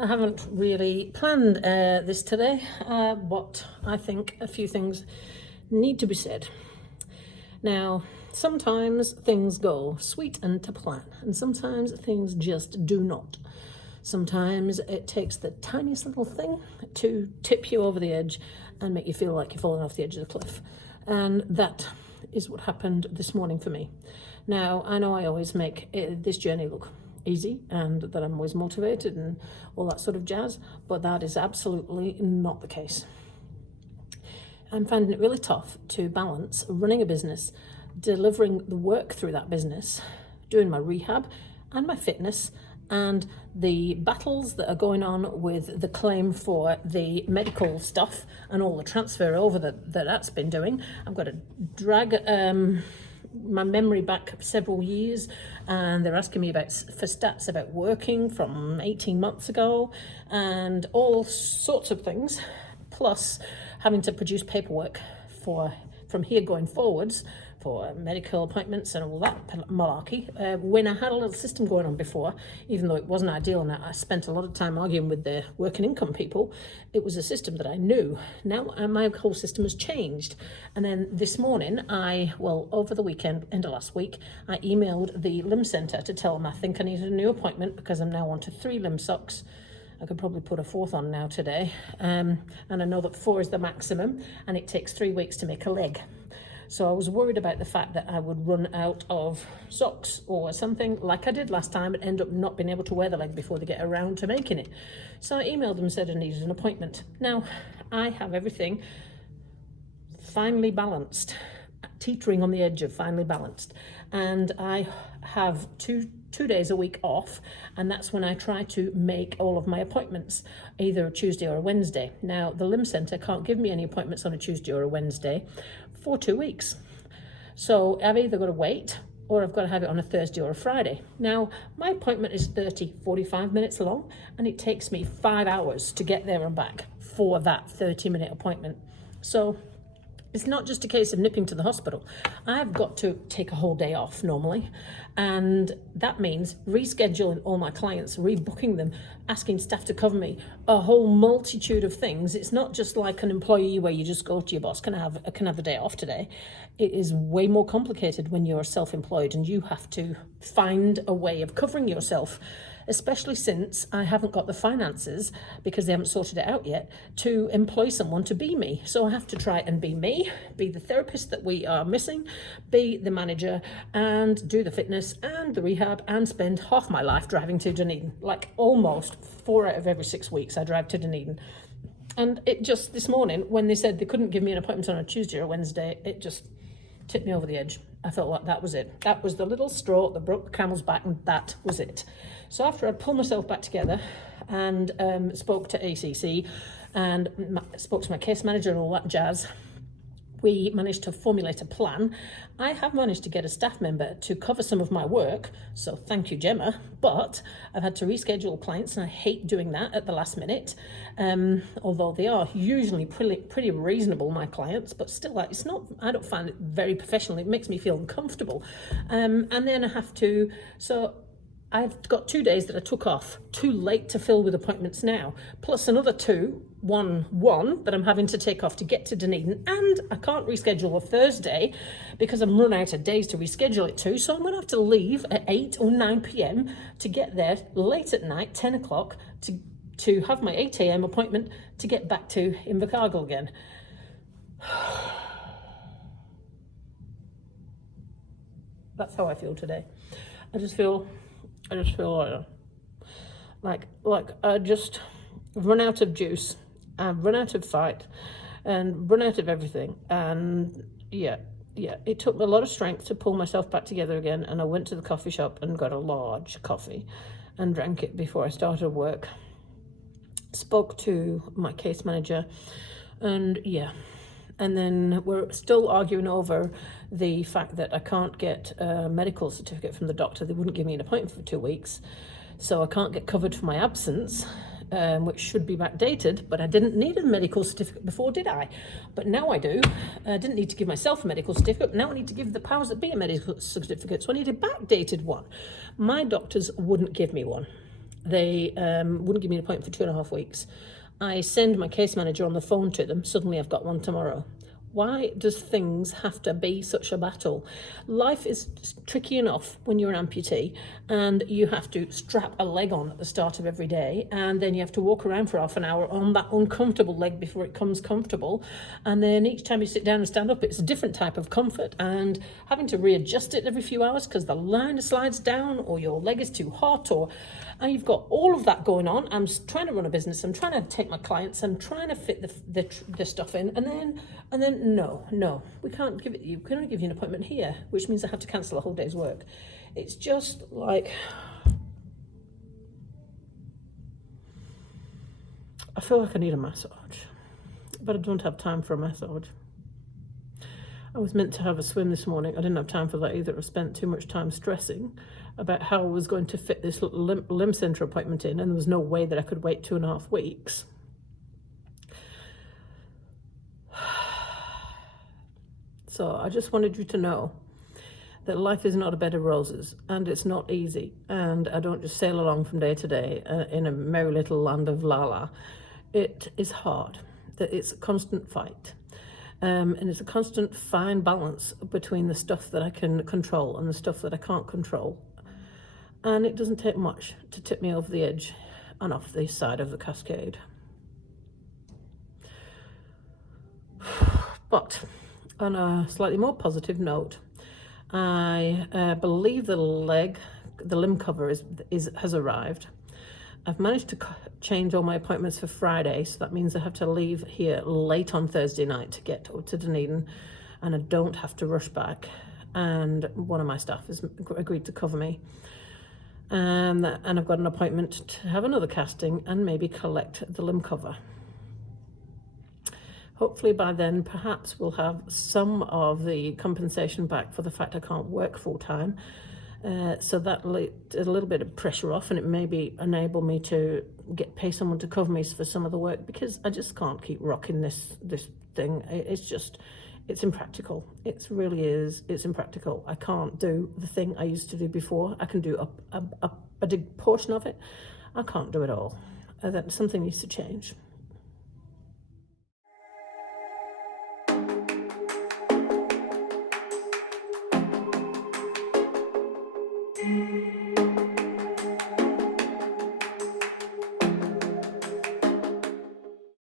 I haven't really planned this today, but I think a few things need to be said. Now, sometimes things go sweet and to plan, and sometimes things just do not. Sometimes it takes the tiniest little thing to tip you over the edge and make you feel like you're falling off the edge of the cliff. And that is what happened this morning for me. Now, I know I always make this journey look easy and that I'm always motivated and all that sort of jazz, but that is absolutely not the case. I'm finding it really tough to balance running a business, delivering the work through that business, doing my rehab and my fitness, and the battles that are going on with the claim for the medical stuff and all the transfer over that's been doing. I've got to drag my memory back several years, and they're asking me for stats about working from 18 months ago and all sorts of things, plus having to produce paperwork from here going forwards for medical appointments and all that malarkey. When I had a little system going on before, even though it wasn't ideal and I spent a lot of time arguing with the working income people, it was a system that I knew. Now my whole system has changed. And then this morning, over the weekend, end of last week, I emailed the limb centre to tell them I think I needed a new appointment because I'm now on to 3 limb socks. I could probably put a 4th on now today. And I know that 4 is the maximum and it takes 3 weeks to make a leg. So I was worried about the fact that I would run out of socks or something like I did last time and end up not being able to wear the leg before they get around to making it. So I emailed them and said I needed an appointment. Now, I have everything finely balanced, teetering on the edge of finely balanced. And I have two days a week off, and that's when I try to make all of my appointments, either a Tuesday or a Wednesday. Now, the limb centre can't give me any appointments on a Tuesday or a Wednesday for 2 weeks. So I've either got to wait or I've got to have it on a Thursday or a Friday. Now, my appointment is 45 minutes long, and it takes me 5 hours to get there and back for that 30-minute appointment. So it's not just a case of nipping to the hospital. I've got to take a whole day off normally, and that means rescheduling all my clients, rebooking them, asking staff to cover me, a whole multitude of things. It's not just like an employee where you just go to your boss, can I have a day off today? It is way more complicated when you're self-employed and you have to find a way of covering yourself, especially since I haven't got the finances, because they haven't sorted it out yet, to employ someone to be me. So I have to try and be me, be the therapist that we are missing, be the manager, and do the fitness and the rehab, and spend half my life driving to Dunedin. Like almost 4 out of every 6 weeks I drive to Dunedin. And it just, this morning, when they said they couldn't give me an appointment on a Tuesday or Wednesday, it just tipped me over the edge. I felt like that was it. That was the little straw that broke the camel's back, and that was it. So after I'd pulled myself back together and spoke to ACC and spoke to my case manager and all that jazz, we managed to formulate a plan. I have managed to get a staff member to cover some of my work, so thank you, Gemma, but I've had to reschedule clients, and I hate doing that at the last minute, although they are usually pretty reasonable, my clients, but still, like, it's not, I don't find it very professional. It makes me feel uncomfortable. And then I have to, so I've got 2 days that I took off, too late to fill with appointments now, plus another one that I'm having to take off to get to Dunedin, and I can't reschedule a Thursday because I'm run out of days to reschedule it to, so I'm going to have to leave at 8 or 9 p.m. to get there late at night, 10 o'clock, to have my 8 a.m. appointment to get back to Invercargill again. That's how I feel today. I just feel like I just run out of juice and run out of fight and run out of everything. And yeah, it took me a lot of strength to pull myself back together again. And I went to the coffee shop and got a large coffee and drank it before I started work. Spoke to my case manager, and and then we're still arguing over the fact that I can't get a medical certificate from the doctor. They wouldn't give me an appointment for 2 weeks, so I can't get covered for my absence, which should be backdated, but I didn't need a medical certificate before, did I? But now I do. I didn't need to give myself a medical certificate, but now I need to give the powers that be a medical certificate, so I need a backdated one. My doctors wouldn't give me one. They wouldn't give me an appointment for 2.5 weeks. I send my case manager on the phone to them. Suddenly I've got one tomorrow. Why does things have to be such a battle? Life is tricky enough when you're an amputee and you have to strap a leg on at the start of every day, and then you have to walk around for half an hour on that uncomfortable leg before it comes comfortable. And then each time you sit down and stand up, it's a different type of comfort, and having to readjust it every few hours because the liner slides down or your leg is too hot, and you've got all of that going on. I'm trying to run a business. I'm trying to take my clients. I'm trying to fit the stuff in, and then no, we can't give it. You can only give you an appointment here, which means I have to cancel a whole day's work. It's just like, I feel like I need a massage, but I don't have time for a massage. I was meant to have a swim this morning. I didn't have time for that either. I spent too much time stressing about how I was going to fit this limb centre appointment in, and there was no way that I could wait 2.5 weeks. So I just wanted you to know that life is not a bed of roses, and it's not easy, and I don't just sail along from day to day in a merry little land of la. It is hard. That it's a constant fight, and it's a constant fine balance between the stuff that I can control and the stuff that I can't control, and it doesn't take much to tip me over the edge and off the side of the cascade. But on a slightly more positive note, I believe the limb cover has arrived. I've managed to change all my appointments for Friday, so that means I have to leave here late on Thursday night to get to Dunedin, and I don't have to rush back. And one of my staff has agreed to cover me. And I've got an appointment to have another casting and maybe collect the limb cover. Hopefully by then, perhaps we'll have some of the compensation back for the fact I can't work full time. So that a little bit of pressure off, and it maybe enable me to pay someone to cover me for some of the work, because I just can't keep rocking this thing. It's impractical. It really is. It's impractical. I can't do the thing I used to do before. I can do a big portion of it. I can't do it all. That something needs to change.